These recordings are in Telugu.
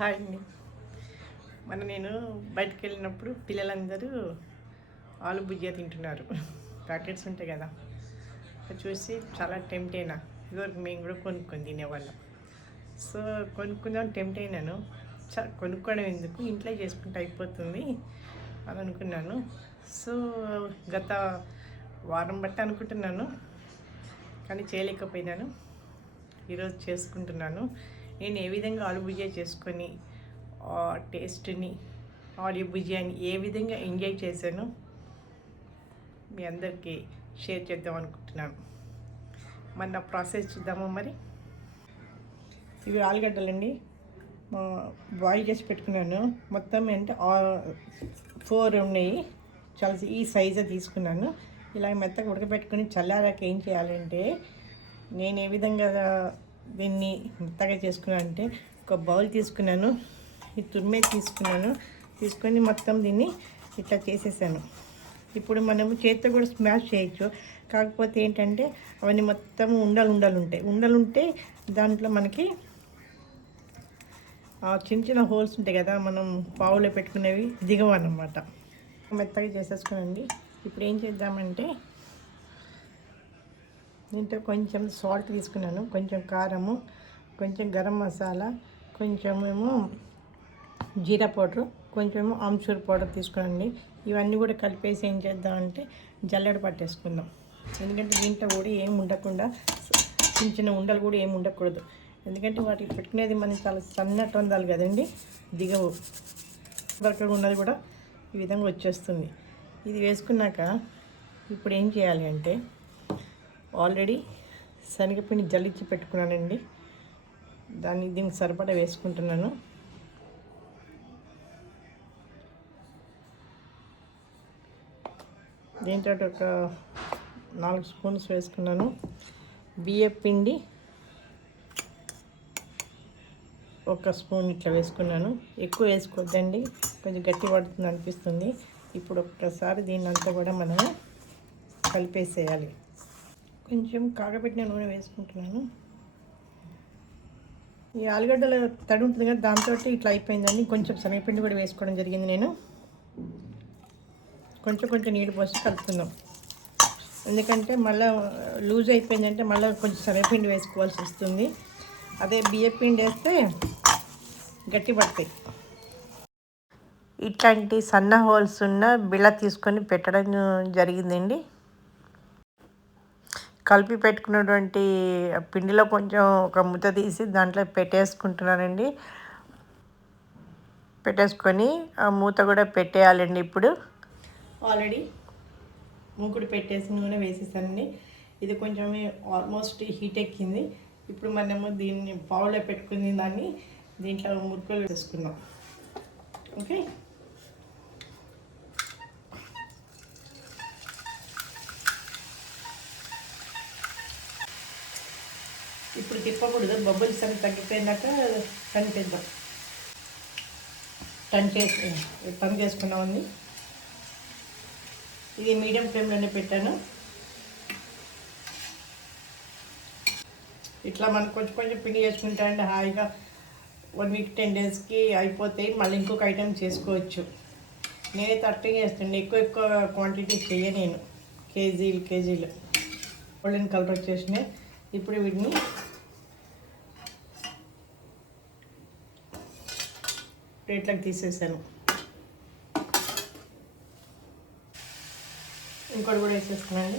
హాయ్ అండి. నేను బయటకు వెళ్ళినప్పుడు పిల్లలందరూ ఆలు భుజియా తింటున్నారు. ప్యాకెట్స్ ఉంటాయి కదా, అది చూసి చాలా టెంప్ట్ అయినా. ఇదివరకు మేము కూడా కొనుక్కొని తినేవాళ్ళం. సో కొనుక్కుందాం టెంప్ట్ అయినాను. కొనుక్కోవడం ఎందుకు, ఇంట్లో చేసుకుంటే అయిపోతుంది అని అనుకున్నాను. సో గత వారం బట్టి అనుకుంటున్నాను, కానీ చేయలేకపోయినాను. ఈరోజు చేసుకుంటున్నాను. నేను ఏ విధంగా ఆలు భుజియా చేసుకొని టేస్ట్ని, ఆలు భుజియాని ఏ విధంగా ఎంజాయ్ చేశాను మీ అందరికీ షేర్ చేద్దాం అనుకుంటున్నాను. మన ప్రాసెస్ చూద్దామా మరి. ఇవి ఆలుగడ్డలండి, బాయిల్ చేసి పెట్టుకున్నాను. మొత్తం అంటే 4 ఉన్నాయి. చాలా ఈ సైజే తీసుకున్నాను. ఇలా మెత్తగా ఉడకబెట్టుకుని చల్లారాక ఏం చేయాలంటే, నేను ఏ విధంగా దీన్ని మెత్తగా చేసుకున్నాను అంటే, ఒక బౌల్ తీసుకున్నాను, ఈ తురిమే తీసుకొని మొత్తం దీన్ని ఇట్లా చేసేసాను. ఇప్పుడు మనము చేతితో కూడా స్మాష్ చేయొచ్చు. కాకపోతే ఏంటంటే అవన్నీ మొత్తం ఉండలుంటే దాంట్లో మనకి చిన్న చిన్న హోల్స్ ఉంటాయి కదా, మనం పావులో పెట్టుకునేవి దిగవన్నమాట. మెత్తగా చేసేసుకోనండి. ఇప్పుడు ఏం చేద్దామంటే, దీంట్లో కొంచెం సాల్ట్ తీసుకున్నాను, కొంచెం కారము, కొంచెం గరం మసాలా, కొంచెమేమో జీరా పౌడరు, కొంచెమేమో ఆమ్చూర్ పౌడర్ తీసుకునండి. ఇవన్నీ కూడా కలిపేసి ఏం చేద్దామంటే జల్లెడ పట్టేసుకుందాం. ఎందుకంటే దీంట్లో కూడా ఏం ఉండకుండా, చిన్న చిన్న ఉండలు కూడా ఏమి ఉండకూడదు. ఎందుకంటే వాటికి పెట్టుకునేది మనం చాలా సన్నట్టు ఉండాలి కదండి, దిగవు. అక్కడ ఉన్నది కూడా ఈ విధంగా వచ్చేస్తుంది. ఇది వేసుకున్నాక ఇప్పుడు ఏం చేయాలి అంటే, ఆల్రెడీ శనగపిండి జల్లించి పెట్టుకున్నానండి, దీనికి సరిపడా వేసుకుంటున్నాను. దీంతో ఒక 4 స్పూన్స్ వేసుకున్నాను. బియ్యం పిండి 1 స్పూన్ ఇట్లా వేసుకున్నాను. ఎక్కువ వేసుకోవద్దండి, కొంచెం గట్టి పడుతుంది అనిపిస్తుంది. ఇప్పుడు ఒక్కసారి దీన్నంతా కూడా మనము కలిపేసేయాలి. కొంచెం కాగబెట్టిన నూనె వేసుకుంటున్నాను. ఈ ఆలుగడ్డల తడి ఉంటుంది కదా, దాంతో ఇట్లా అయిపోయిందండి. కొంచెం శనగపిండి కూడా వేసుకోవడం జరిగింది. నేను కొంచెం నీళ్ళు పోసి కలుపుతున్నాం. ఎందుకంటే మళ్ళీ లూజ్ అయిపోయిందంటే మళ్ళీ కొంచెం శనగపిండి వేసుకోవాల్సి వస్తుంది. అదే బియ్యం పిండి వేస్తే గట్టి పడతాయి. ఇట్లాంటి సన్న హోల్స్ ఉన్న బిళ్ళ తీసుకొని పెట్టడం జరిగిందండి. కలిపి పెట్టుకున్నటువంటి పిండిలో కొంచెం ఒక ముద్ద తీసి దాంట్లో పెట్టేసుకుంటున్నానండి. పెట్టేసుకొని ఆ మూత కూడా పెట్టేయాలండి. ఇప్పుడు ఆల్రెడీ మూకుడు పెట్టేసి నూనె వేసేసానండి. ఇది కొంచెం ఆల్మోస్ట్ హీట్ ఎక్కింది. ఇప్పుడు మనము దీన్ని పావులో పెట్టుకుని దాన్ని దీంట్లో మురుకులు వేసుకుందాం. ఓకే, ఇప్పుడు తిప్పకూడదు. బబుల్స్ అని తగ్గిపోయినాక కనిపిద్దాం. టర్న్ చేసుకున్నామండి. ఇది మీడియం ఫ్లేమ్లోనే పెట్టాను. ఇట్లా మనం కొంచెం పిండి చేసుకుంటా అండి, హాయిగా 1 వీక్ 10 డేస్కి అయిపోతాయి. మళ్ళీ ఇంకొక ఐటెం చేసుకోవచ్చు. నేనైతే అట్టే చేస్తాను, ఎక్కువ క్వాంటిటీ చేయ నేను. కేజీలు గోల్డెన్ కలర్ వచ్చేసినాయి. ఇప్పుడు వీటిని ప్లేట్లకు తీసేసాను. ఇంకోటి కూడా వేసేసుకున్నాండి.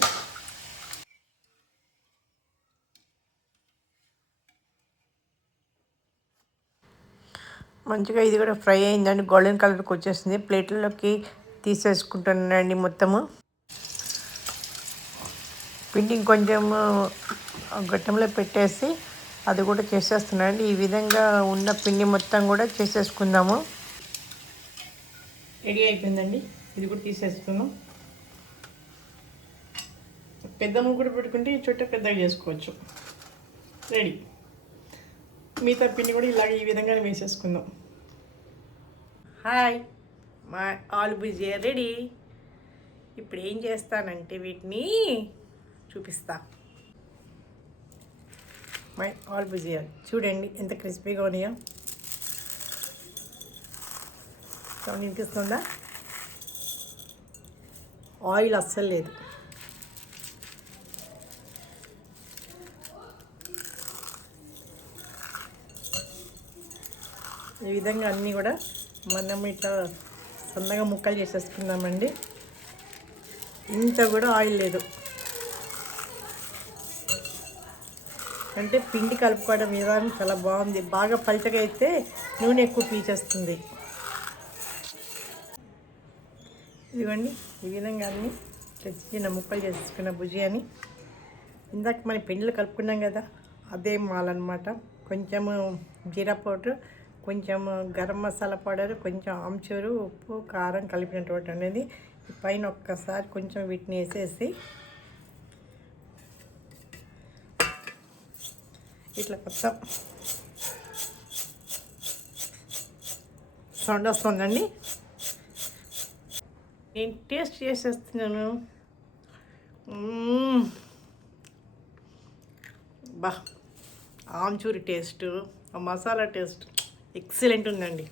మంచిగా ఇది కూడా ఫ్రై అయిందండి, గోల్డెన్ కలర్కి వచ్చేసింది. ప్లేట్లలోకి తీసేసుకుంటున్నానండి. మొత్తము పిండి కొంచెం గట్టంలో పెట్టేసి అది కూడా చేసేస్తున్నానండి. ఈ విధంగా ఉన్న పిండి మొత్తం కూడా చేసేసుకుందాము. రెడీ అయిపోయిందండి. ఇది కూడా తీసేసుకున్నాం. పెద్ద ముగ్గురు పెట్టుకుంటే ఈ చుట్టూ పెద్దగా చేసుకోవచ్చు. రెడీ. మిగతా పిండి కూడా ఇలాగ ఈ విధంగా వేసేసుకుందాం. హాయ్, మా ఆలు భుజియా రెడీ. ఇప్పుడు ఏం చేస్తానంటే వీటిని చూపిస్తా. మై ఆలు భుజియా చూడండి ఎంత క్రిస్పీగా ఉన్నాయో. సౌండ్ వినిపిస్తుందా? ఆయిల్ అస్సలు లేదు. ఈ విధంగా అన్నీ కూడా మనం ఇట్లా సన్నగా ముక్కలు చేసేసుకుందామండి. ఇంత కూడా ఆయిల్ లేదు. అంటే పిండి కలుపుకోవడం విధానం చాలా బాగుంది. బాగా పలచగా అయితే నూనె ఎక్కువ పీల్చేస్తుంది. ఇదిగోండి ఈ విధంగా అన్నీ చిన్న ముక్కలు చేసుకున్న భుజియాని ఇందాక మనం పిండిలో కలుపుకున్నాం కదా, అదే మాలన్నమాట. కొంచెము జీరా పౌడర్, కొంచెం గరం మసాలా పౌడర్, కొంచెం ఆమ్చూరు, ఉప్పు, కారం కలిపినటువంటి అనేది పైన ఒక్కసారి కొంచెం వీటిని వేసేసి ఇట్లా మొత్తం సౌండ్ వస్తుందండి. నేను టేస్ట్ చేసేస్తున్నాను. బా, ఆమ్చూరి టేస్ట్, ఆ మసాలా టేస్ట్ ఎక్సలెంట్ ఉందండి.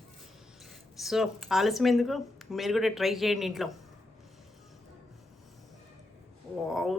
సో ఆలస్యం ఎందుకు, మీరు కూడా ట్రై చేయండి ఇంట్లో. వావ్.